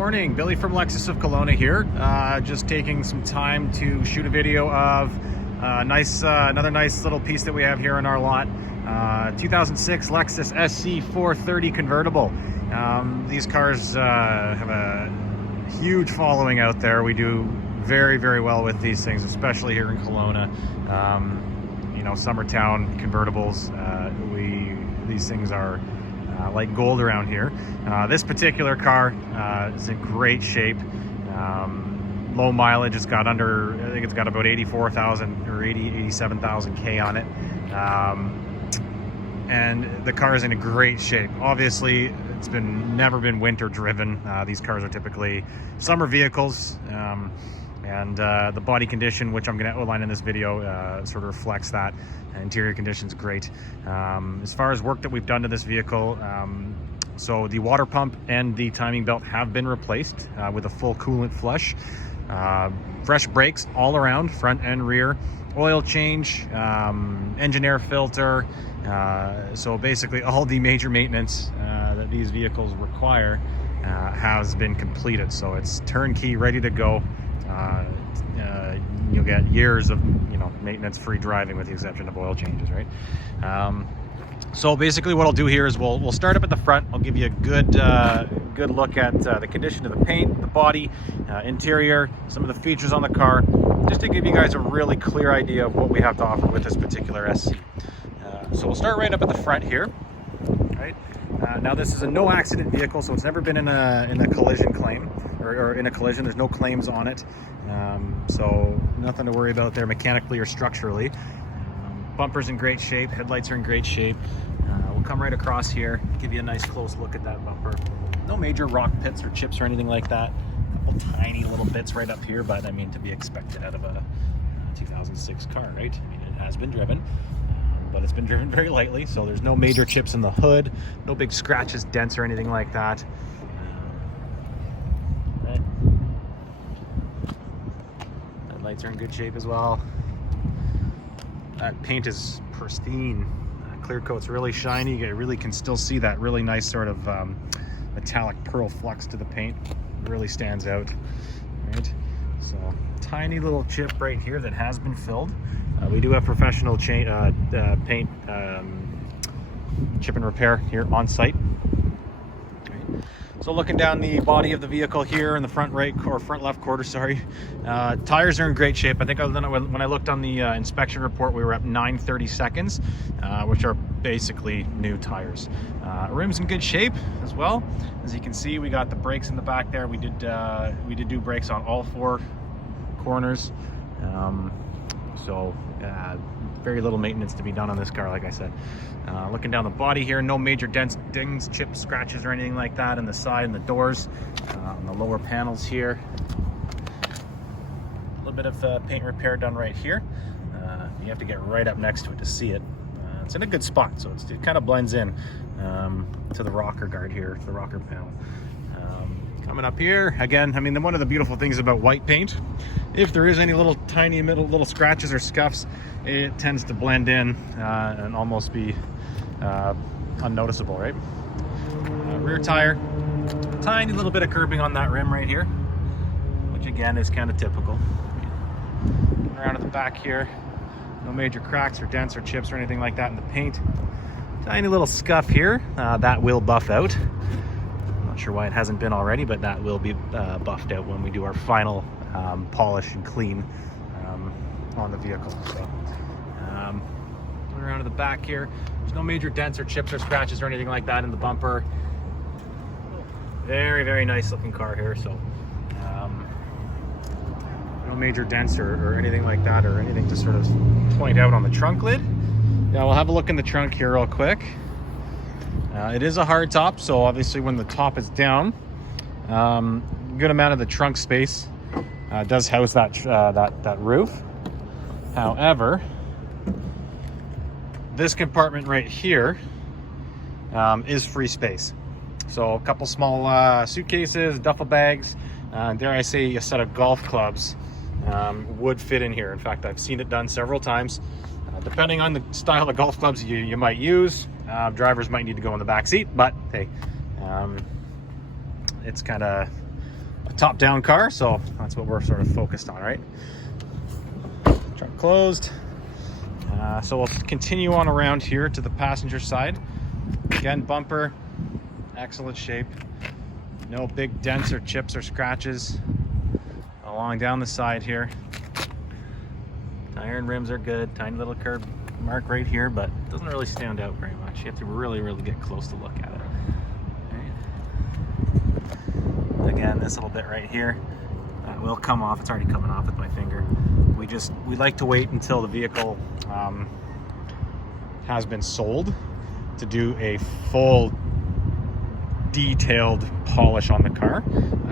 morning, Billy from Lexus of Kelowna here. Just taking some time to shoot a video of another nice little piece that we have here in our lot. 2006 Lexus SC 430 convertible. These cars have a huge following out there. We do very, very well with these things, especially here in Kelowna. You know, Summertown convertibles. These things are like gold around here. This particular car is in great shape. Low mileage. It's got under, I think it's got about 84,000 or 87,000 K on it. And the car is in a great shape. Obviously, it's never been winter driven. These cars are typically summer vehicles. And the body condition, which I'm going to outline in this video, sort of reflects that. Interior condition's great. As far as work that we've done to this vehicle, so the water pump and the timing belt have been replaced with a full coolant flush. Fresh brakes all around, front and rear. Oil change, engine air filter. So basically all the major maintenance that these vehicles require has been completed. So it's turnkey, ready to go. You'll get years of maintenance-free driving with the exception of oil changes, right? So basically what I'll do here is we'll start up at the front. I'll give you a good look at the condition of the paint, the body, interior, some of the features on the car, just to give you guys a really clear idea of what we have to offer with this particular SC. So we'll start right up at the front here, right? Now this is a no accident vehicle, so it's never been in a collision claim or in a collision. There's no claims on it, so nothing to worry about there mechanically or structurally. Bumper's in great shape, headlights are in great shape. We'll come right across here, give you a nice close look at that bumper. No major rock pits or chips or anything like that. A couple tiny little bits right up here, but I mean, to be expected out of a 2006 car, right? I mean, it has been driven, but it's been driven very lightly, so there's no major chips in the hood, no big scratches, dents, or anything like that. Lights are in good shape as well. That paint is pristine. Clear coat's really shiny. You really can still see that really nice sort of metallic pearl flux to the paint. It really stands out, right? So tiny little chip right here that has been filled. We do have professional paint chip and repair here on site. So looking down the body of the vehicle here in the front right or front left quarter, sorry, tires are in great shape. I think when I looked on the inspection report, we were at 930 seconds, which are basically new tires. Rims in good shape as well. As you can see, we got the brakes in the back there. We did do brakes on all four corners. So very little maintenance to be done on this car, like I said. Looking down the body here, no major dents, dings, chips, scratches, or anything like that in the side and the doors. On the lower panels here, a little bit of paint repair done right here. You have to get right up next to it to see it. It's in a good spot, so it kind of blends in to the rocker guard here, the rocker panel. Coming up here, again, I mean, one of the beautiful things about white paint, if there is any tiny little scratches or scuffs, it tends to blend in and almost be unnoticeable, right? Rear tire, tiny little bit of curbing on that rim right here, which again is kind of typical. Around at the back here, no major cracks or dents or chips or anything like that in the paint. Tiny little scuff here, that will buff out. Not sure why it hasn't been already, but that will be buffed out when we do our final polish and clean on the vehicle. So, around to the back here, there's no major dents or chips or scratches or anything like that in the bumper. Very, very nice looking car here. So no major dents or anything like that, or anything to sort of point out on the trunk lid. Now we'll have a look in the trunk here real quick. It is a hard top, so obviously when the top is down, good amount of the trunk space does house that roof. However, this compartment right here is free space. So a couple small suitcases, duffel bags, dare I say a set of golf clubs would fit in here. In fact, I've seen it done several times. Depending on the style of golf clubs you might use, drivers might need to go in the back seat, but hey, it's kind of top down car, so that's what we're sort of focused on, right? Trunk closed. So we'll continue on around here to the passenger side. Again, bumper, excellent shape. No big dents or chips or scratches along down the side here. Tire and rims are good. Tiny little curb mark right here, but it doesn't really stand out very much. You have to really get close to look at it. Right. Again, this little bit right here, that will come off. It's already coming off with my finger. We like to wait until the vehicle has been sold to do a full detailed polish on the car,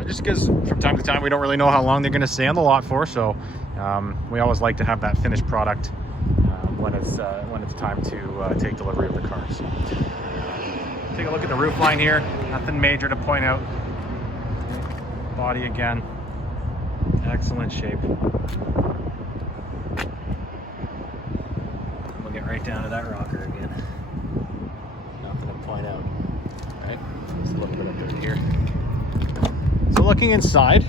just because from time to time we don't really know how long they're going to stay on the lot for, so we always like to have that finished product when it's time to take delivery of the car. So, take a look at the roof line here. Nothing major to point out. Body again, excellent shape. We'll get right down to that rocker again. Nothing to point out. Right, just a little bit of dirt here. So looking inside,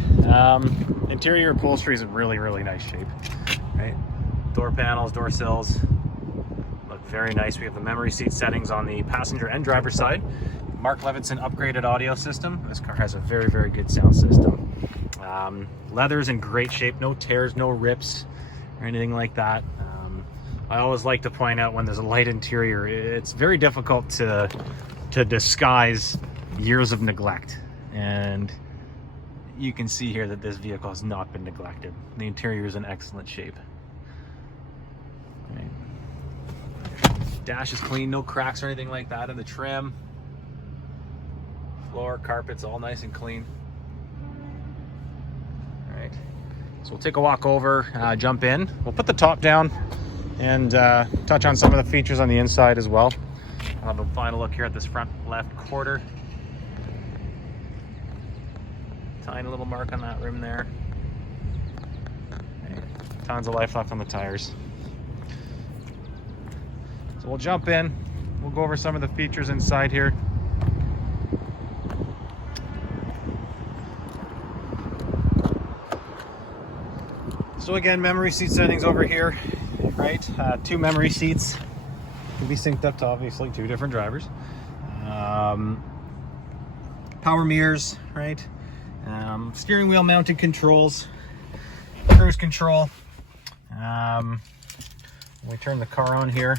interior upholstery is in really nice shape. Right, door panels, door sills look very nice. We have the memory seat settings on the passenger and driver side. Mark Levinson upgraded audio system. This car has a very good sound system. Leather's in great shape, no tears, no rips or anything like that. I always like to point out when there's a light interior, it's very difficult to disguise years of neglect. And you can see here that this vehicle has not been neglected. The interior is in excellent shape. Right. Dash is clean, no cracks or anything like that in the trim. Floor, carpets, all nice and clean. All right, so we'll take a walk over, jump in. We'll put the top down and touch on some of the features on the inside as well. I'll have a final look here at this front left quarter. Tiny little mark on that rim there. Okay. Tons of life left on the tires. So we'll jump in. We'll go over some of the features inside here. So again, memory seat settings over here, right? 2 memory seats can be synced up to obviously 2 different drivers. Power mirrors, right? Steering wheel mounted controls, cruise control. When we turn the car on here,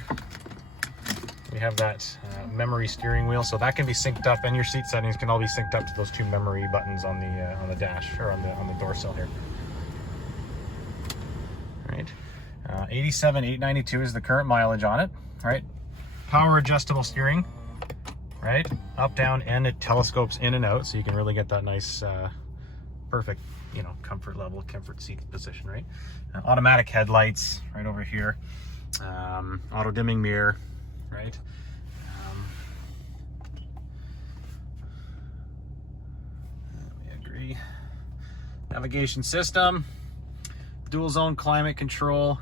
we have that memory steering wheel, so that can be synced up, and your seat settings can all be synced up to those 2 memory buttons on the dash or on the door sill here. Right, 87,892 is the current mileage on it. Right, power adjustable steering. Right, up, down, and it telescopes in and out, so you can really get that nice, perfect, comfort level, comfort seat position. Right, automatic headlights right over here. Auto dimming mirror. Right. We agree. Navigation system. Dual zone climate control.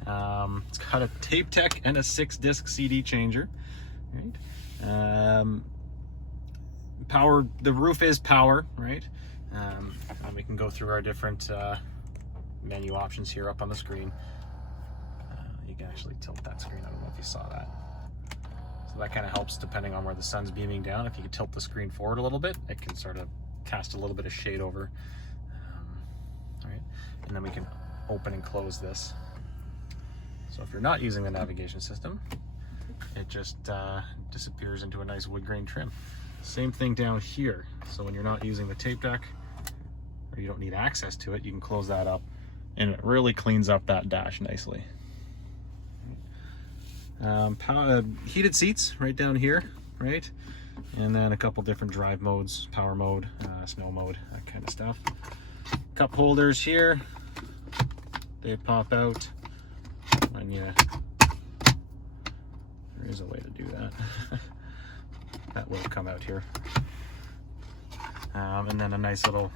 It's got a tape deck and a 6-disc CD changer. Right. Power. The roof is power. Right. And we can go through our different menu options here up on the screen. You can actually tilt that screen. I don't know if you saw that. So that kind of helps depending on where the sun's beaming down. If you could tilt the screen forward a little bit, it can sort of cast a little bit of shade over. All right, and then we can open and close this. So if you're not using the navigation system, it just disappears into a nice wood grain trim. Same thing down here. So when you're not using the tape deck, or you don't need access to it, you can close that up, and it really cleans up that dash nicely. Heated seats right down here, right? And then a couple different drive modes, power mode, snow mode, that kind of stuff. Cup holders here, they pop out. And there is a way to do that. That will come out here. And then a nice little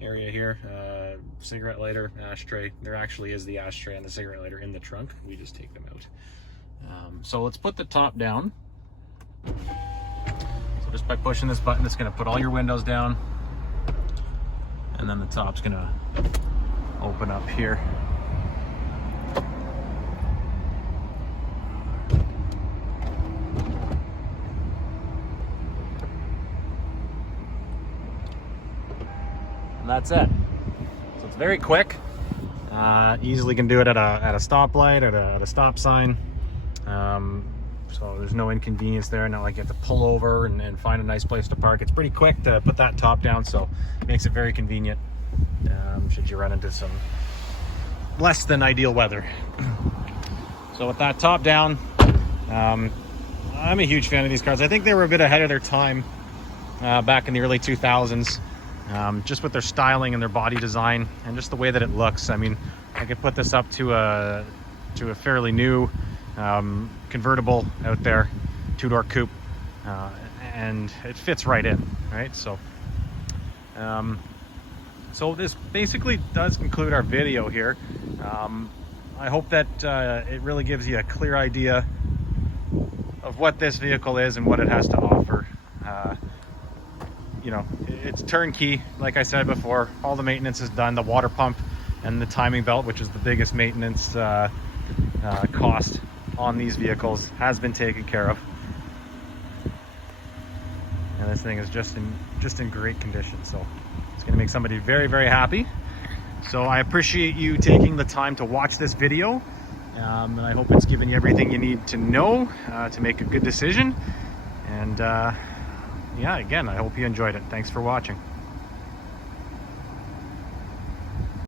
area here, cigarette lighter, ashtray. There actually is the ashtray and the cigarette lighter in the trunk. We just take them out. So let's put the top down. So just by pushing this button, it's going to put all your windows down. and then the top's gonna open up here. And that's it. So it's very quick. Easily can do it at a stoplight, at a stop sign. So there's no inconvenience there, not like you have to pull over and find a nice place to park. It's pretty quick to put that top down, so it makes it very convenient should you run into some less than ideal weather. So with that top down, I'm a huge fan of these cars. I think they were a bit ahead of their time back in the early 2000s, just with their styling and their body design and just the way that it looks. I mean, I could put this up to a fairly new convertible out there, two-door coupe, and it fits right in, right? So so this basically does conclude our video here. I hope that it really gives you a clear idea of what this vehicle is and what it has to offer. You know, it's turnkey, like I said before. All the maintenance is done. The water pump and the timing belt, which is the biggest maintenance cost on these vehicles, has been taken care of. And this thing is just in great condition, so it's going to make somebody very, very happy. So I appreciate you taking the time to watch this video, and I hope it's given you everything you need to know to make a good decision. And yeah, again, I hope you enjoyed it. Thanks for watching.